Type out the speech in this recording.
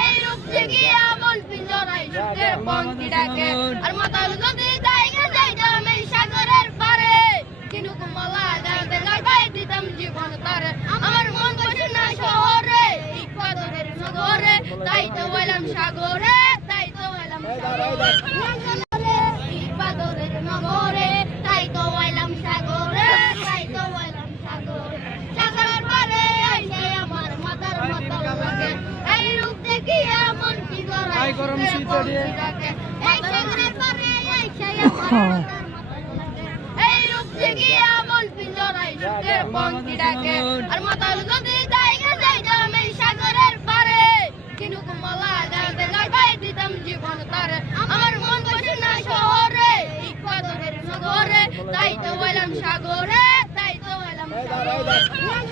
এই রূপ থেকে আমল পিঞ্জরাই সুখের পঙ্ক্তি ডাকে আর মাতাল যদি জায়গা যাইতাম এই সাগরের পারে কিনুক মালা গাইতে গাইতে দিতাম জীবন তারে আমার মন বসে না শহরে ইকবাদরের নগরে তাই তো হইলাম সাগরে তাই তো হইলাম সাগরে ইকবাদরের নগরে তাই তো হইলাম সাগরে তাই তো হইলাম সাগরে সাগরের পারে আইসে আমার মাতার মাতাল লাগে এই রূপ দেখি এমন কি গড়াই গরম শীতে ডাকে এই সাগরের পারে আইসে আমার এই রূপ দেখি এমন পিঞ্জরাই সুখের পঙ্ক্তি ডাকে আর মাতাল যদি জায়গা যাইতাম এই সাগরের পারে কিনুক মালা গাইতে গাইতে দিতাম জীবন তারে আমার মন বসে না শহরে ইকবাদরের নগরে তাই তো হইলাম সাগরে তাই তো হইলাম সাগরে